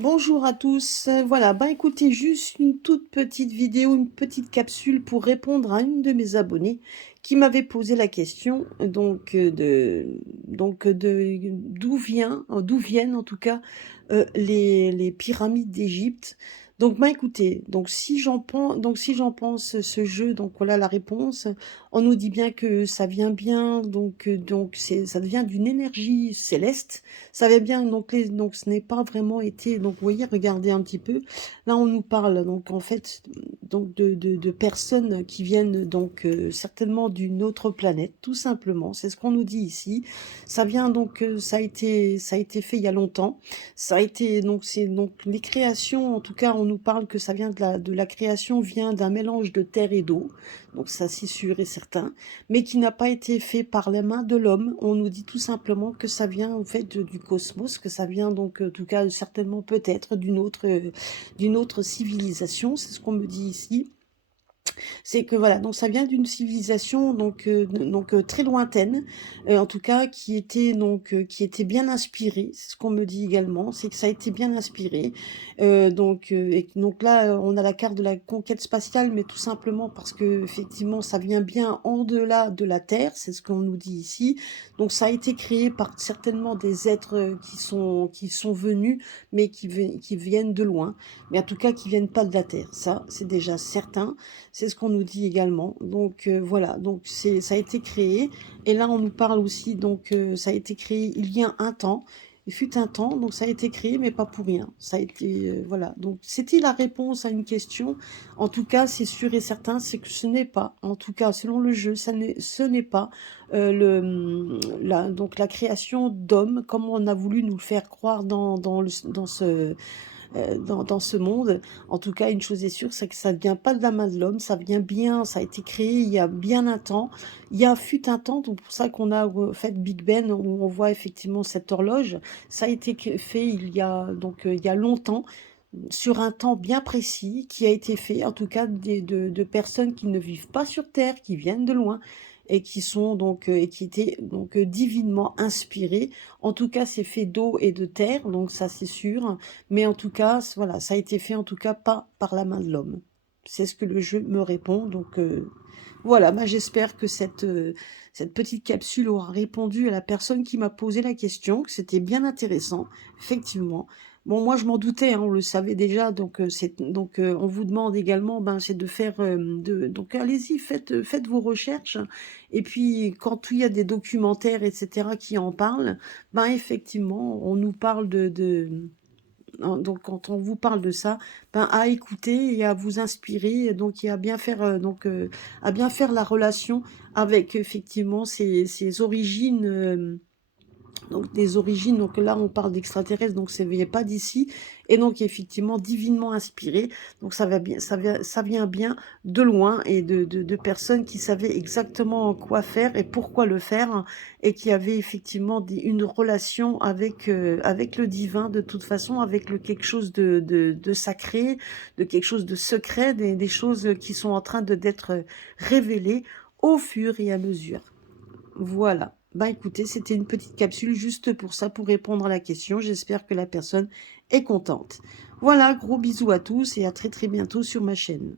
Bonjour à tous. Voilà, bah écoutez, juste une toute petite vidéo, une petite capsule pour répondre à une de mes abonnées qui m'avait posé la question d'où viennent en tout cas les pyramides d'Égypte. Donc bah écoutez, si j'en pense ce jeu, donc voilà la réponse. On nous dit bien que ça vient bien, ça vient d'une énergie céleste. Ça va bien, donc ce n'est pas vraiment été, donc vous voyez, regardez un petit peu, là on nous parle donc en fait de personnes qui viennent certainement d'une autre planète, tout simplement, c'est ce qu'on nous dit ici. Ça vient ça a été fait il y a longtemps, ça a été, donc c'est donc les créations, en tout cas on nous parle que ça vient de la création vient d'un mélange de terre et d'eau, donc ça c'est sûr et certain, mais qui n'a pas été fait par les mains de l'homme. On nous dit tout simplement que ça vient en fait du cosmos, que ça vient en tout cas certainement peut-être d'une autre civilisation, c'est ce qu'on me dit ici. C'est que voilà, donc ça vient d'une civilisation très lointaine, en tout cas qui était bien inspirée. C'est ce qu'on me dit également, c'est que ça a été bien inspiré. Donc là, on a la carte de la conquête spatiale, mais tout simplement parce que effectivement, ça vient bien en delà de la Terre. C'est ce qu'on nous dit ici. Donc ça a été créé par certainement des êtres qui sont venus, mais qui viennent de loin, mais en tout cas qui viennent pas de la Terre. Ça, c'est déjà certain. C'est ce qu'on nous dit également. Voilà, donc ça a été créé. Et là, on nous parle aussi, ça a été créé il y a un temps. Il fut un temps, donc ça a été créé, mais pas pour rien. Ça a été, voilà. Donc c'était la réponse à une question. En tout cas, c'est sûr et certain, c'est que ce n'est pas, en tout cas, selon le jeu, ce n'est pas la création d'hommes, comme on a voulu nous le faire croire dans ce monde. En tout cas, une chose est sûre, c'est que ça ne vient pas de la main de l'homme, ça vient bien, ça a été créé il y a bien un temps. Il y a fut un temps, donc pour ça qu'on a fait Big Ben, où on voit effectivement cette horloge. Ça a été fait il y a longtemps, sur un temps bien précis, qui a été fait, en tout cas de personnes qui ne vivent pas sur Terre, qui viennent de loin, et qui sont et qui étaient divinement inspirés. En tout cas, c'est fait d'eau et de terre, donc ça c'est sûr. Mais en tout cas, voilà, ça a été fait en tout cas pas par la main de l'homme. C'est ce que le jeu me répond. Voilà, bah, j'espère que cette petite capsule aura répondu à la personne qui m'a posé la question, que c'était bien intéressant, effectivement. Bon, moi je m'en doutais, hein, on le savait déjà, on vous demande également, ben, c'est de faire, donc allez-y, faites vos recherches, et puis quand il y a des documentaires, etc., qui en parlent, ben effectivement, on nous parle donc quand on vous parle de ça, ben, à écouter et à vous inspirer, et à bien faire, à bien faire la relation avec effectivement ces origines, donc des origines, donc là on parle d'extraterrestres, donc ça vient pas d'ici, et donc effectivement divinement inspiré, donc ça vient bien de loin, et de personnes qui savaient exactement quoi faire et pourquoi le faire, et qui avaient effectivement une relation avec le divin, de toute façon, avec quelque chose de sacré, de quelque chose de secret, des choses qui sont en train d'être révélées au fur et à mesure. Voilà. Bah écoutez, c'était une petite capsule juste pour ça, pour répondre à la question. J'espère que la personne est contente. Voilà, gros bisous à tous et à très très bientôt sur ma chaîne.